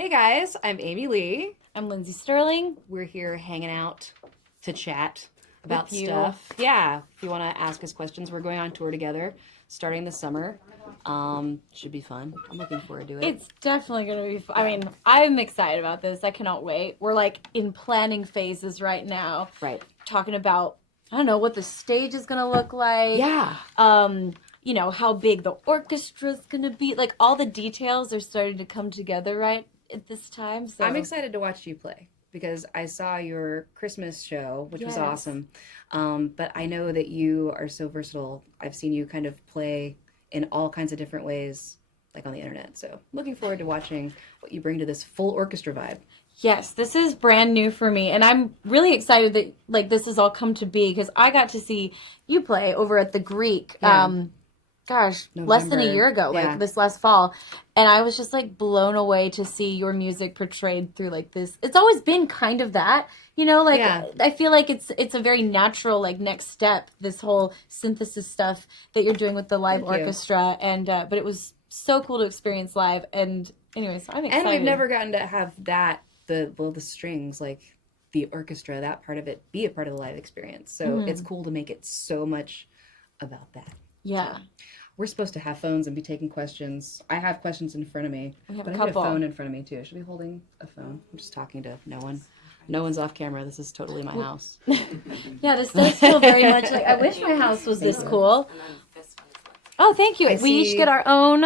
Hey guys, I'm Amy Lee. I'm Lindsay Sterling. We're here hanging out to chat about With you. stuff. Yeah, if you want to ask us questions, we're going on tour together starting this summer. Should be fun. I'm looking forward to it. It's definitely going to be fun. I mean, I'm excited about this. I cannot wait. We're like in planning phases right now, Right. talking about, I don't know, what the stage is going to look like. Yeah. How big the orchestra is going to be. Like all the details are starting to come together right at this time. So I'm excited to watch you play because I saw your Christmas show, which was Yes. awesome. But I know that you are so versatile. I've seen you kind of play in all kinds of different ways, like on the internet. So looking forward to watching what you bring to this full orchestra vibe. Yes, this is brand new for me, and I'm really excited that like this has all come to be because I got to see you play over at the Greek. Yeah. Less than a November. year ago, Yeah. like this last fall, and I was just like blown away to see your music portrayed through like this. It's always been kind of that, like Yeah. I feel like it's a very natural like next step. This whole synthesis stuff that you're doing with the live Thank you. orchestra, and but it was so cool to experience live. And anyways, I'm excited. And we've never gotten to have that the strings, like the orchestra, that part of it be a part of the live experience. So it's cool to make it so much about that. Yeah. We're supposed to have phones and be taking questions. I have questions in front of me, We have but a I need a couple. phone in front of me too. Should be holding a phone. I'm just talking to no one. No one's off camera. This is totally my house. Yeah, this does feel very much like I wish my house was this cool. Oh, thank you. I We each see- get our own.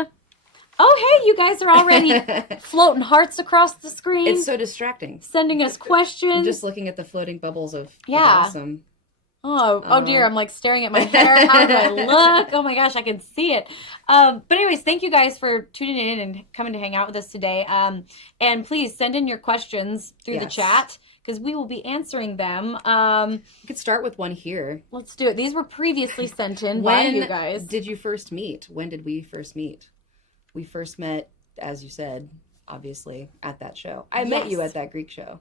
Oh, hey, you guys are already floating hearts across the screen, It's so distracting. sending us I'm questions. just looking at the floating bubbles of Yeah. awesome. Oh dear, I'm like staring at my hair. How do I look? Oh my gosh, I can see it. But anyways, thank you guys for tuning in and coming to hang out with us today. And please send in your questions through the Yes. chat because we will be answering them. We could start with one here. Let's do it. These were previously sent in by you guys. Did you first meet? When did we first meet? We first met, as you said, obviously, at that show. I met you Yes. at that Greek show.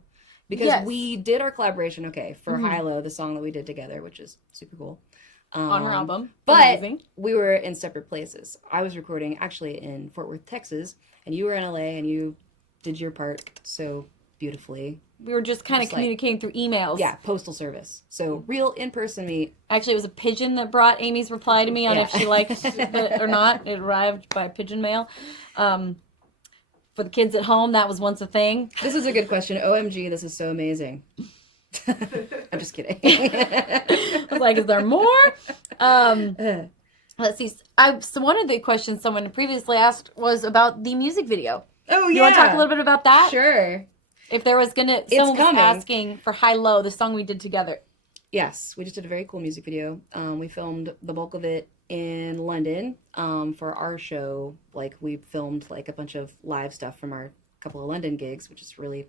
Because Yes. we did our collaboration, for Hilo, the song that we did together, which is super cool. On her album. But Amazing. we were in separate places. I was recording actually in Fort Worth, Texas, and you were in LA, and you did your part so beautifully. We were just kind of Just like- communicating through emails. Yeah, postal service. So real in-person meet. Actually, it was a pigeon that brought Amy's reply to me on if Yeah. she liked it or not. It arrived by pigeon mail. For the kids at home, that was once a thing. This is a good question. OMG, this is so amazing. I'm just kidding. I was like, is there more? Let's see. So one of the questions someone previously asked was about the music video. Oh, You want to talk a little bit about that? Sure. If there was someone was coming. asking for High Low, the song we did together. Yes, we just did a very cool music video. We filmed the bulk of it in London for our show. Like, we filmed like a bunch of live stuff from our couple of London gigs, which is really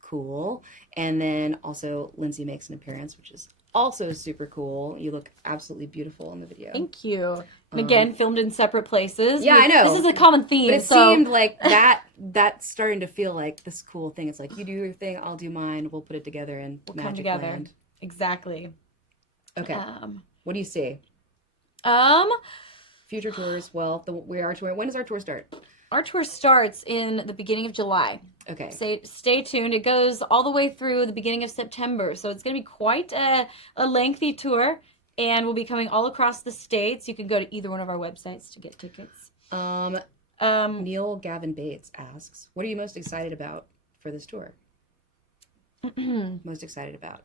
cool. And then also Lindsay makes an appearance, which is also super cool. You look absolutely beautiful in the video. Thank you. And again, filmed in separate places. Yeah, I know. This is a common theme. But it so seemed like that's starting to feel like this cool thing. It's like, you do your thing, I'll do mine. We'll put it together and we'll magic come together. land. Exactly. Okay. What do you see? Future tours. Well, we are touring. When does our tour start? Our tour starts in the beginning of July. Okay. Stay tuned. It goes all the way through the beginning of September. So it's going to be quite a lengthy tour. And we'll be coming all across the states. You can go to either one of our websites to get tickets. Neil Gavin Bates asks, what are you most excited about for this tour? Most excited about?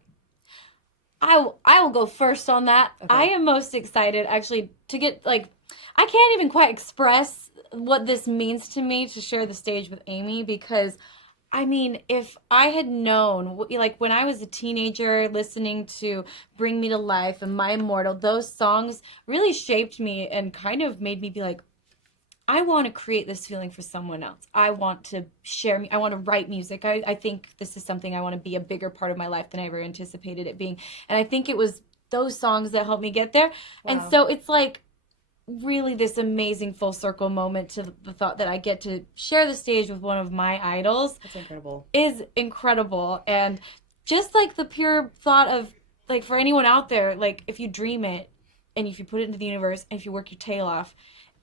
I will go first on that. Okay. I am most excited actually to get I can't even quite express what this means to me to share the stage with Amy because I mean, if I had known, like when I was a teenager listening to Bring Me to Life and My Immortal, those songs really shaped me and kind of made me be like, I want to create this feeling for someone else. I want to I want to write music. I think this is something I want to be a bigger part of my life than I ever anticipated it being. And I think it was those songs that helped me get there. Wow. And so it's like really this amazing full circle moment to the thought that I get to share the stage with one of my idols That's incredible. is incredible. And just like the pure thought of like for anyone out there, like if you dream it and if you put it into the universe and if you work your tail off,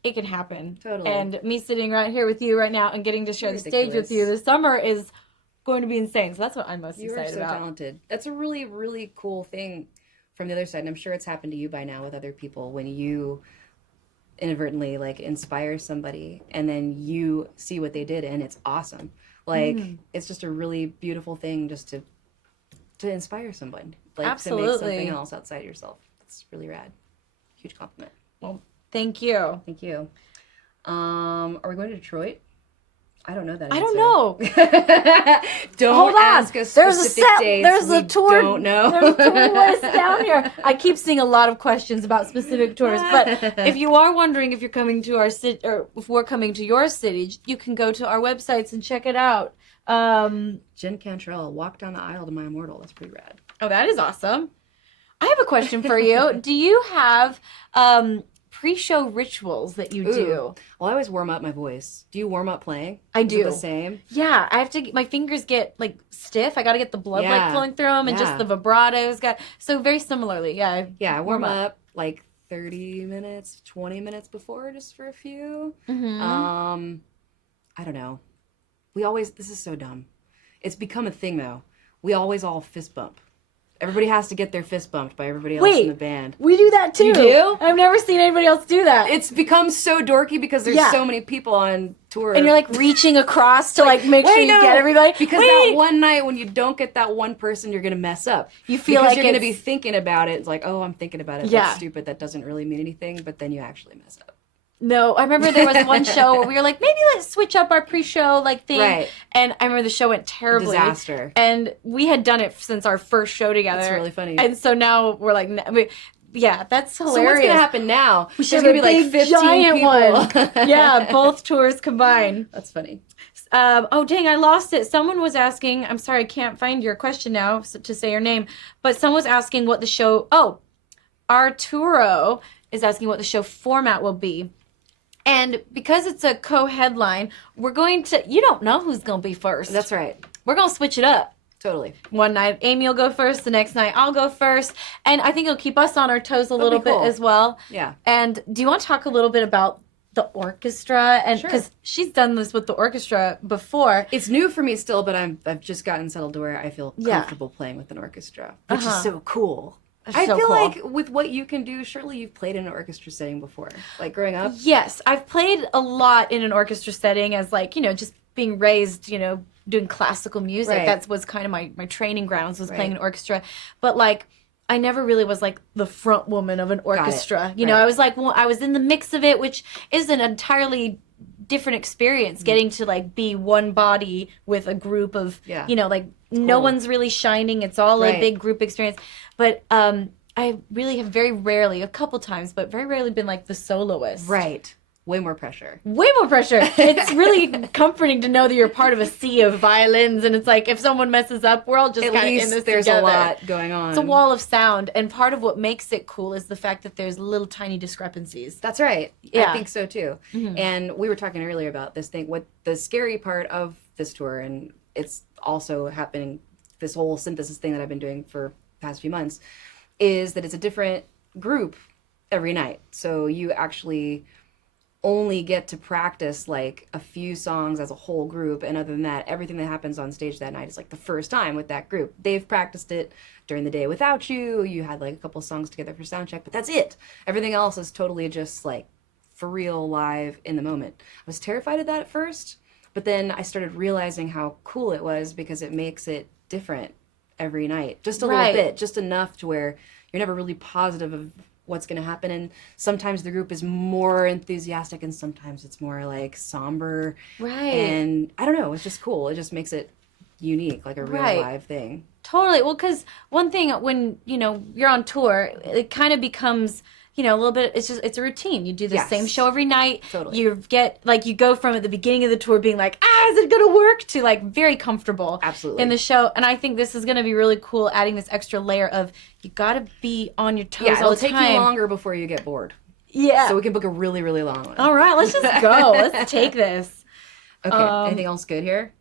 it can happen. Totally. And me sitting right here with you right now and getting to share the stage with Ridiculous. you this summer is going to be insane. So that's what I'm most You are excited so about. talented. That's a really, really cool thing from the other side. And I'm sure it's happened to you by now with other people when you inadvertently like inspire somebody and then you see what they did and it's awesome. Like it's just a really beautiful thing just to inspire someone. Like to Absolutely. make something else outside yourself. It's really rad. Huge compliment. Well, thank you. Thank you. Are we going to Detroit? I don't know that. I don't know. Don't Hold on. ask us There's a specific set. dates. There's a We tour. Don't know. There's a tour list down here. I keep seeing a lot of questions about specific tours, but if you are wondering if you're coming to our city or if we're coming to your city, you can go to our websites and check it out. Jen Cantrell, Walk Down the Aisle to My Immortal. That's pretty rad. Oh, that is awesome. I have a question for you. Do you have pre-show rituals that you do? Ooh. Well, I always warm up my voice. Do you warm up playing? I Is it do. the same? Yeah, I have to. My fingers get like stiff. I got to get the blood like Yeah. flowing through them, and just Yeah. the vibratos got. So very similarly, yeah. Yeah, I warm up like 30 minutes, 20 minutes before just for a few. Mm-hmm. I don't know. This is so dumb. It's become a thing though. We always all fist bump. Everybody has to get their fist bumped by everybody else in the band. We do that too. You do? I've never seen anybody else do that. It's become so dorky because there's Yeah. so many people on tour. And you're like reaching across to like make sure Wait, you no, get everybody. Because that one night when you don't get that one person, you're gonna mess up. You feel because like you're gonna be it's- thinking about it. It's like, oh, I'm thinking about it. Yeah. That's stupid. That doesn't really mean anything. But then you actually mess up. No, I remember there was one show where we were like, maybe let's switch up our pre-show like thing. Right. And I remember the show went terribly. Disaster. And we had done it since our first show together. That's really funny. And so now we're like, yeah, that's hilarious. So what's gonna happen now? We There's should gonna have be a like big 15 giant people. one. Yeah, both tours combined. That's funny. Oh, dang, I lost it. Someone was asking, I'm sorry, I can't find your question now to say your name, but someone was asking what the show, Arturo is asking what the show format will be. And because it's a co-headline, we're going to, you don't know who's going to be first. That's right. We're going to switch it up. Totally. One night, Amy will go first. The next night, I'll go first. And I think it'll keep us on our toes a little bit cool. as well. Yeah. And do you want to talk a little bit about the orchestra? And Sure. because she's done this with the orchestra before. It's new for me still, but I've just gotten settled to where I feel Yeah. comfortable playing with an orchestra, which Uh-huh. is so cool. That's I so feel cool. like with what you can do, surely you've played in an orchestra setting before, like growing up. Yes, I've played a lot in an orchestra setting as like, just being raised, doing classical music. Right. That was kind of my training grounds was playing Right. an orchestra. But like, I never really was like the front woman of an orchestra. You know, Right. I was like, well, I was in the mix of it, which is an entirely different experience getting to like be one body with a group of, Yeah. like no cool. one's really shining. It's all a Right. big group experience. But, I really have very rarely, a couple times, but very rarely been like the soloist. Right. Way more pressure. Way more pressure. It's really comforting to know that you're part of a sea of violins, and it's like if someone messes up, we're all just At kind of in least this there's together. a lot going on. It's a wall of sound, and part of what makes it cool is the fact that there's little tiny discrepancies. That's right. Yeah. I think so too. And we were talking earlier about this thing. What the scary part of this tour, and it's also happening, this whole synthesis thing that I've been doing for the past few months, is that it's a different group every night. So you actually only get to practice like a few songs as a whole group, and other than that, everything that happens on stage that night is like the first time with that group. They've practiced it during the day without you. You had like a couple songs together for sound check, but that's it. Everything else is totally just like for real, live, in the moment. I was terrified of that at first, but then I started realizing how cool it was because it makes it different every night, just a Right. little bit, just enough to where you're never really positive of what's going to happen. And sometimes the group is more enthusiastic and sometimes it's more like somber. Right. And I don't know, it's just cool. It just makes it unique, like a real Right. live thing. Totally. Well, because one thing when, you're on tour, it kind of becomes, a little bit, it's a routine. You do the Yes. same show every night. Totally. You go from at the beginning of the tour being like, is it going to work? To like very comfortable Absolutely. in the show. And I think this is going to be really cool, adding this extra layer of you got to be on your toes Yeah, all it'll the take time. you longer before you get bored. Yeah. So we can book a really, really long one. All right, let's just go. Let's take this. Okay, anything else good here?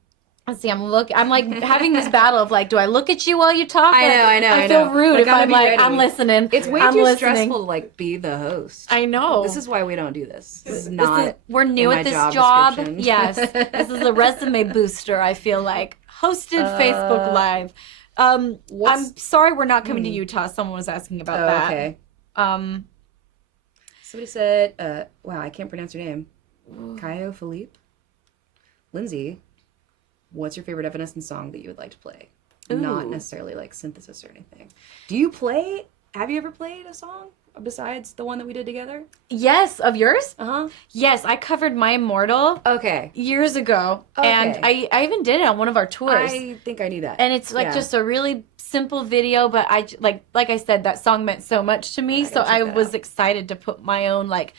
Let's see. I'm like having this battle of like, do I look at you while you talk? I know, Like, I know, I I feel know. rude But I if gotta I'm be like, ready. I'm listening. It's way I'm too listening. stressful to like be the host. I know. This is why we don't do this. This is not. We're new in at my this job job. description. Yes, this is a resume booster. I feel like hosted Facebook Live. I'm sorry we're not coming to Utah. Someone was asking about Oh, that. okay. Um, Somebody said, wow, I can't pronounce your name. Caio Philippe? Lindsay, what's your favorite Evanescence song that you would like to play? Not Ooh. necessarily like synthesis or anything. Do you play? Have you ever played a song besides the one that we did together? yes, of yours? Uh-huh. Yes, I covered My Immortal Okay. years ago, and Okay. I even did it on one of our tours. I think I knew that. And it's like Yeah. just a really simple video, but like I said, that song meant so much to me, I so gotta check I that was out. excited to put my own like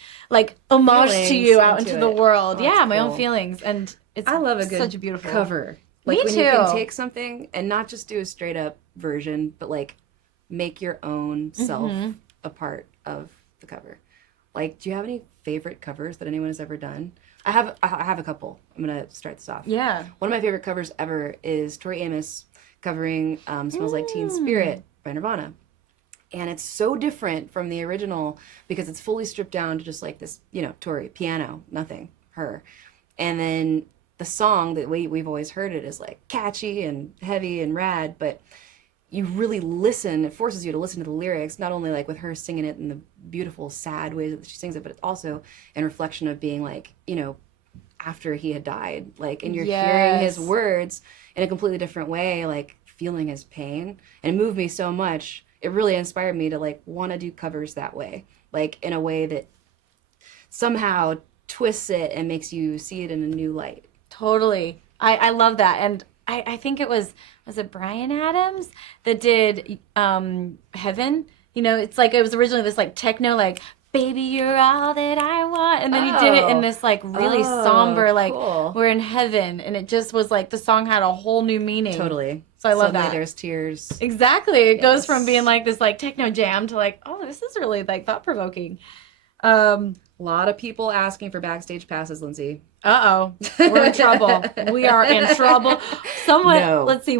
homage to Feelings you out into into the it. world. Oh, yeah, that's my own cool. feelings, and it's I love a good such a beautiful cover. Me Like when you can too. take something and not just do a straight up version, but like make your own self Mm-hmm. a part of the cover. Like, do you have any favorite covers that anyone has ever done? I have a couple. I'm gonna start this off. Yeah. One of my favorite covers ever is Tori Amos covering "Smells Like Teen Spirit" by Nirvana. And it's so different from the original because it's fully stripped down to just like this, Tori, piano, nothing, her. And then the song, that we've always heard it, is like catchy and heavy and rad, but you really listen, it forces you to listen to the lyrics, not only like with her singing it in the beautiful, sad ways that she sings it, but it's also in reflection of being like, after he had died, like, and you're hearing his Yes. words in a completely different way, like feeling his pain. And it moved me so much. It really inspired me to like want to do covers that way, like in a way that somehow twists it and makes you see it in a new light. Totally. I love that. And I think it was it Bryan Adams that did Heaven? It's like it was originally this like techno like baby you're all that I want, and then he did it in this like really somber like cool. we're in heaven, and it just was like the song had a whole new meaning. Totally. So I love Suddenly that. there's tears. Exactly. It goes from Yes. being like this like techno jam to like, oh, this is really like thought provoking. A lot of people asking for backstage passes, Lindsay. Uh-oh. We're in trouble. We are in trouble. Someone, No. let's see,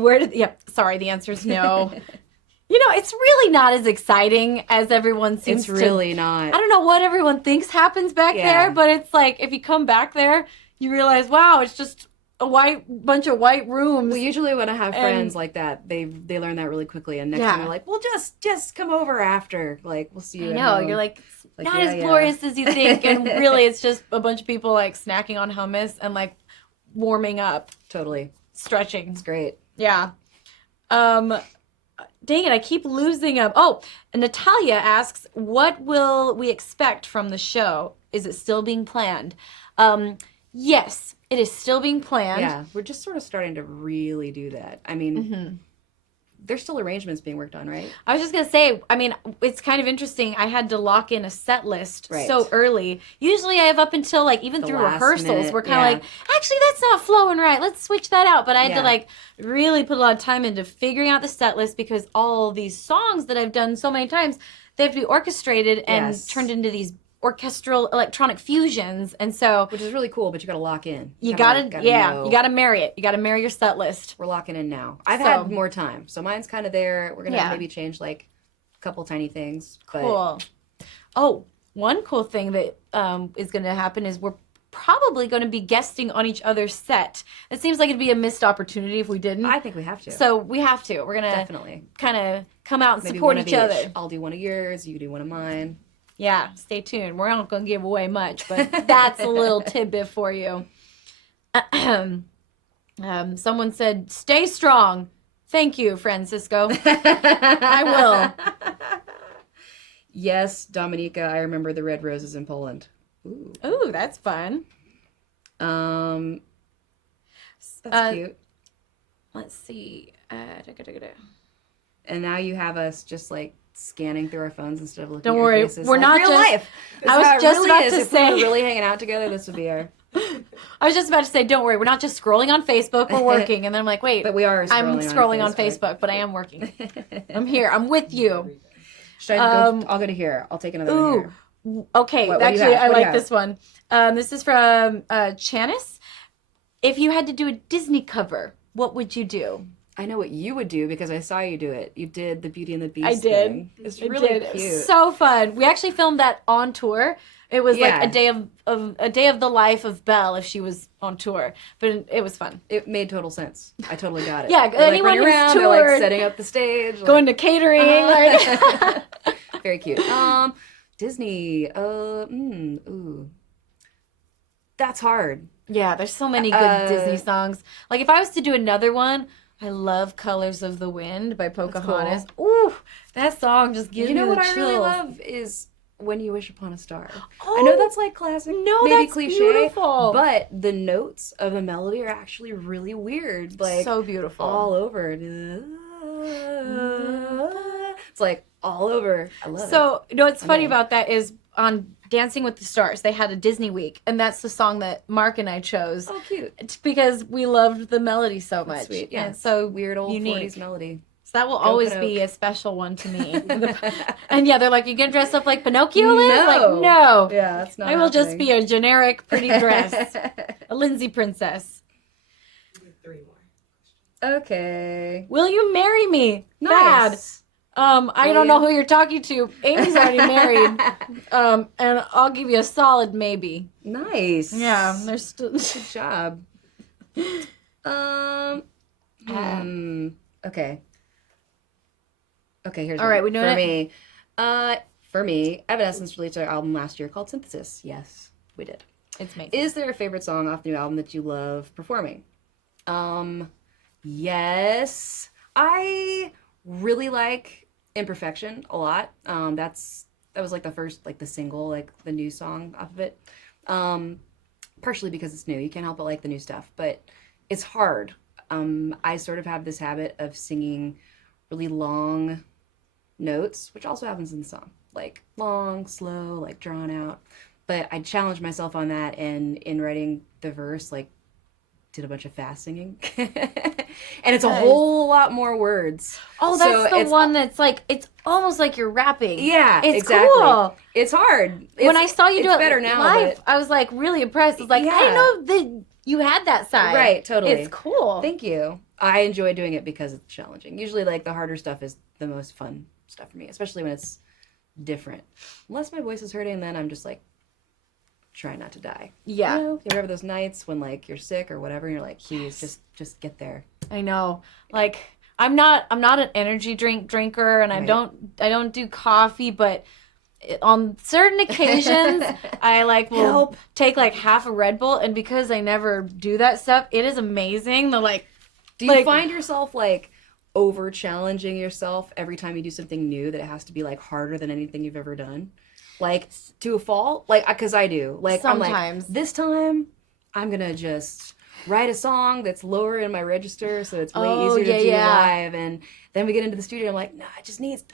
sorry, the answer is no. It's really not as exciting as everyone seems It's to. really not. I don't know what everyone thinks happens back Yeah. there, but it's like, if you come back there, you realize, wow, it's just a bunch of white rooms. Well, usually when I have And- friends like that, they learn that really quickly, and next time Yeah. they're like, "Well, just come over after. Like, we'll see you." I at know, home." you're like, Like, not yeah, as yeah. glorious as you think, and really it's just a bunch of people like snacking on hummus and like warming up, Totally, stretching. it's great. Yeah. Dang it, I keep losing them. Oh, Natalia asks, what will we expect from the show? Is it still being planned? Yes, it is still being planned. Yeah, we're just sort of starting to really do that. I mean, Mm-hmm. there's still arrangements being worked on, right? I was just gonna say, I mean, it's kind of interesting. I had to lock in a set list Right. so early. Usually I have up until like even The through last rehearsals, minute, we're kind of yeah. like, actually that's not flowing right. Let's switch that out. But I had Yeah. to like really put a lot of time into figuring out the set list because all these songs that I've done so many times, they have to be orchestrated and Yes. turned into these orchestral electronic fusions. And so Which is really cool, but you got to lock in. you Kinda gotta, know. you gotta marry it. You gotta marry your set list. We're locking in now. I've So- had more time, so mine's kind of there. We're gonna Yeah. maybe change like a couple tiny things. But Cool. Oh, one cool thing that is going to happen is we're probably going to be guesting on each other's set. It seems like it'd be a missed opportunity if we didn't. I think we have to. So we have to. We're going to Definitely. kind of come out and Maybe support one of each other. each. I'll do one of yours. You do one of mine. Yeah, stay tuned. We're not going to give away much, but that's a little tidbit for you. Someone said, stay strong. Thank you, Francisco. I will. Yes, Dominica. I remember the red roses in Poland. Ooh. Ooh, that's fun. That's cute. Let's see. And now you have us just like scanning through our phones instead of looking Don't at your worry, faces. we're like not real just- life. This I is was how it just really about is. to If we were say- really hanging out together, this would be our. I was just about to say, don't worry, we're not just scrolling on Facebook, we're working. And then I'm like, wait, But we are. I'm scrolling on Facebook, but I am working. I'm here. I'm with you. Should I go? I'll go to here. I'll take another one Ooh, here. okay. What do you Actually, have? I What do you like have? this one. This is from Chanice. If you had to do a Disney cover, what would you do? I know what you would do because I saw you do it. You did the Beauty and the Beast I did. thing. It's I really did. It cute. was so fun. We actually filmed that on tour. It was Yeah. like a day of the life of Belle if she was on tour, but it was fun. It made total sense. I totally got it. Yeah, They're, like, anyone running who's around, they're like toured, setting up the stage, Going to catering, like very cute. Disney. Ooh, that's hard. yeah. There's so many good Disney songs. Like if I was to do another one, I love "Colors of the Wind" by Pocahontas. Ooh, that song just gives You me know the what I really chills. love is "When You Wish Upon a Star." Oh, I know that's like classic, no, maybe that's cliche, beautiful. but the notes of the melody are actually really weird. Like so beautiful. all over. It's like all over. I love it. So, you know what's funny Okay. about that is on Dancing with the Stars, they had a Disney week, and that's the song that Mark and I chose. Oh, cute. It's because we loved the melody so much. That's sweet. Yeah, And so weird old unique. 40s melody. So that will Go always Pinocchio. be a special one to me. And yeah, they're like, you gonna dress up like Pinocchio, Liz? Like, No. no. Yeah, that's not I will just be a generic pretty dress. happening. A Lindsay princess. Three more. Okay. Will you marry me? Bad. Nice. I Will don't know you? who you're talking to. Amy's already married. And I'll give you a solid maybe. Nice. Yeah, there's still. Good job. Okay. Okay, here's All one. right, we doing for it? me. For me, Evanescence released their album last year called Synthesis. Yes, we did. It's amazing. Is there a favorite song off the new album that you love performing? Yes. I really like Imperfection a lot. That was like the first, like the single, like the new song off of it. Partially because it's new. You can't help but like the new stuff, but it's hard. I sort of have this habit of singing really long notes, which also happens in the song, like long, slow, like drawn out. But I challenged myself on that, and in writing the verse, like did a bunch of fast singing, and it's a Nice. whole lot more words. Oh, So that's the it's- one that's like, it's almost like you're rapping. Yeah, It's exactly. cool. It's hard. When I saw you do it's it better now, live, but- I was like really impressed. I was like, I Yeah. didn't know that you had that side. Right, totally. It's cool. Thank you. I enjoy doing it because it's challenging. Usually, like the harder stuff is the most fun stuff for me, especially when it's different. Unless my voice is hurting, then I'm just like trying not to die. Yeah, You know, you remember those nights when like you're sick or whatever, and you're like, "Please, just get there." I know. Like I'm not an energy drinker, and Right. I don't do coffee, but on certain occasions I like will Help. take like half a Red Bull, and because I never do that stuff, it is amazing. The like Do you Like- find yourself like over challenging yourself every time you do something new that it has to be like harder than anything you've ever done? Like to a fault? Like, because I do. Like, I'm Sometimes. like, this time I'm going to just write a song that's lower in my register so it's way Oh, easier to do yeah. live. And then we get into the studio. I'm like, no,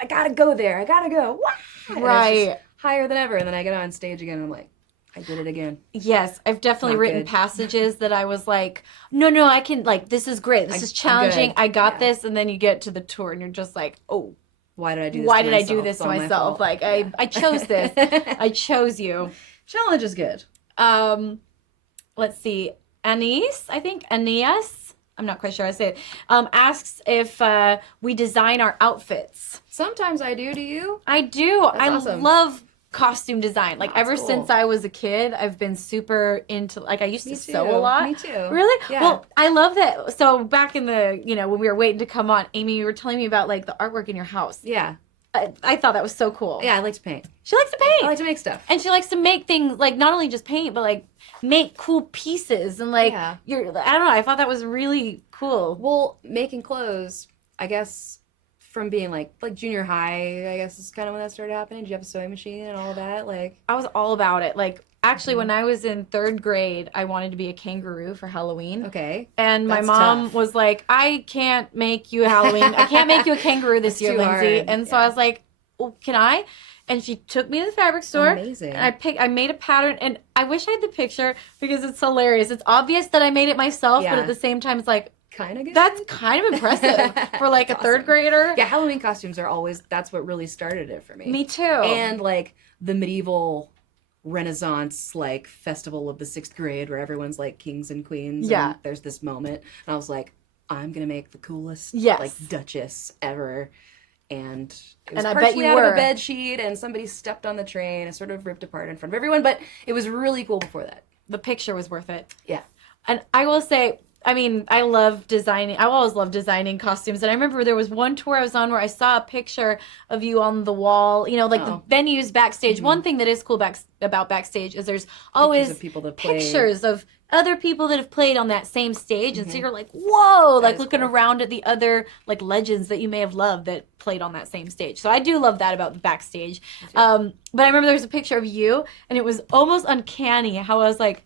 I got to go there. I got to go. Wah! And it's Right. just higher than ever. And then I get on stage again and I'm like, I did it again. Yes, I've definitely Not written good. passages that I was like, no, I can, like, this is great. This I'm is challenging. good. I got Yeah. this. And then you get to the tour and you're just like, oh, Why did I do this why to did I do myself? this It's to all my myself? fault. Like, Yeah. I chose this. I chose you. Challenge is good. Let's see. Anise, I think, Aeneas, I'm not quite sure how to say it, asks if we design our outfits. Sometimes I do. Do you? I do. That's I awesome. love costume design. Like, That's ever cool. since I was a kid, I've been super into, like, I used to Me sew too. a lot. Me too. Really? Yeah. Well, I love that. So back in the, when we were waiting to come on, Amy, you were telling me about like the artwork in your house. Yeah. I thought that was so cool. Yeah, I like to paint. She likes to paint. I like to make stuff. And she likes to make things like not only just paint, but like make cool pieces and like Yeah. I don't know, I thought that was really cool. Well, making clothes, I guess, from being like junior high, I guess is kind of when that started happening. Did you have a sewing machine and all that? Like, I was all about it. Like actually Mm-hmm. when I was in 3rd grade, I wanted to be a kangaroo for Halloween. okay, And my That's mom tough. was like, I can't make you a Halloween. I can't make you a kangaroo this That's year, too Lindsay. hard. And so Yeah. I was like, well, can I? And she took me to the fabric store. amazing. And I made a pattern, and I wish I had the picture because it's hilarious. It's obvious that I made it myself, but Yeah. at the same time, it's like, Kind of good. that's kind of impressive for like a That's 3rd awesome. grader. Yeah, Halloween costumes are always, that's what really started it for me. Me too. And like the medieval Renaissance, like festival of the 6th grade where everyone's like kings and queens. Yeah. And there's this moment. And I was like, I'm gonna make the coolest Yes. like Duchess ever. And it was And I bet partially you out of were. a bed sheet, and somebody stepped on the train and sort of ripped apart in front of everyone. But it was really cool before that. The picture was worth it. Yeah. And I will say, I mean, I love designing. I always love designing costumes. And I remember there was one tour I was on where I saw a picture of you on the wall, you know, like Oh. the venues backstage. Mhm. One thing that is cool about backstage is there's Pictures always of people that play. pictures of other people that have played on that same stage. And so Mhm. you're like, whoa, That like is looking cool. around at the other like legends that you may have loved that played on that same stage. So I do love that about the backstage. But I remember there was a picture of you and it was almost uncanny how I was like,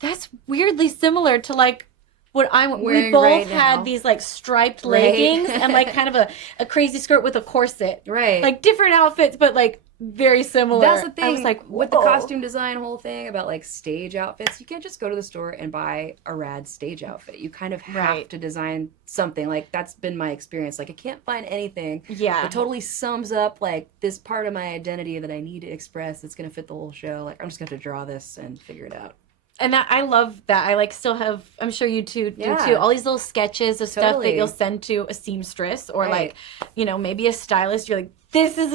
that's weirdly similar to like what I'm we Wearing both right had now. these like striped Right. leggings and like kind of a crazy skirt with a corset. Right. Like different outfits, but like very similar. That's the thing I was like, with the whoa. costume design whole thing about like stage outfits. You can't just go to the store and buy a rad stage outfit. You kind of have Right. to design something. Like that's been my experience. Like I can't find anything Yeah. that totally sums up like this part of my identity that I need to express that's gonna fit the whole show. Like I'm just gonna have to draw this and figure it out. And I love that. I like still have, I'm sure you two do Yeah. too, all these little sketches of stuff that Totally. you'll send to a seamstress or Right. like, you know, maybe a stylist. You're like, this is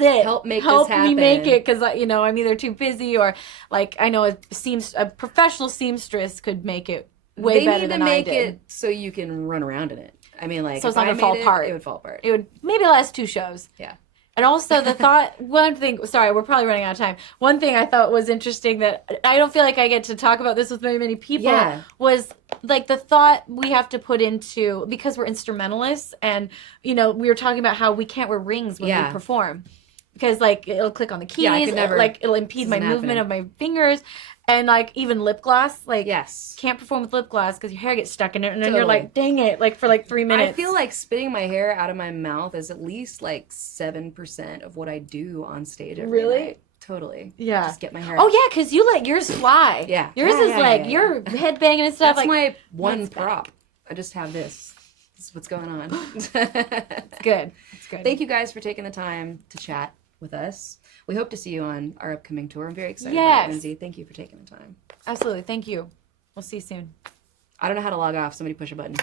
it. Help make Help this me make happen. it because you know I'm either too busy or like I know a professional seamstress could make it way they better need than to I make did. it so you can run around in it. I mean, like So it's if not I gonna fall made apart. It would fall apart. It would maybe last 2 shows. Yeah. And also the thought, one thing, sorry, we're probably running out of time. One thing I thought was interesting that I don't feel like I get to talk about this with very many people Yeah. was like the thought we have to put into, because we're instrumentalists and, you know, we were talking about how we can't wear rings when Yeah. we perform. Because like it'll click on the keys, Yeah, I could never- it'll impede this my isn't movement happening. of my fingers, and like even lip gloss, like Yes. can't perform with lip gloss because your hair gets stuck in it, and then you're Totally. like, dang it, like for like 3 minutes. I feel like spitting my hair out of my mouth is at least like 7% of what I do on stage every Really? night. Totally. Yeah. Just get my hair. Oh yeah, because you let yours fly. Yeah. Yours Yeah, is yeah, like yeah, yeah. you're headbanging and stuff. That's like my one mine's back. prop. I just have this. This is what's going on. good. It's good. Thank you guys for taking the time to chat with us. We hope to see you on our upcoming tour. I'm very excited about Yes. it, Lindsay. Thank you for taking the time. Absolutely. Thank you. We'll see you soon. I don't know how to log off. Somebody push a button.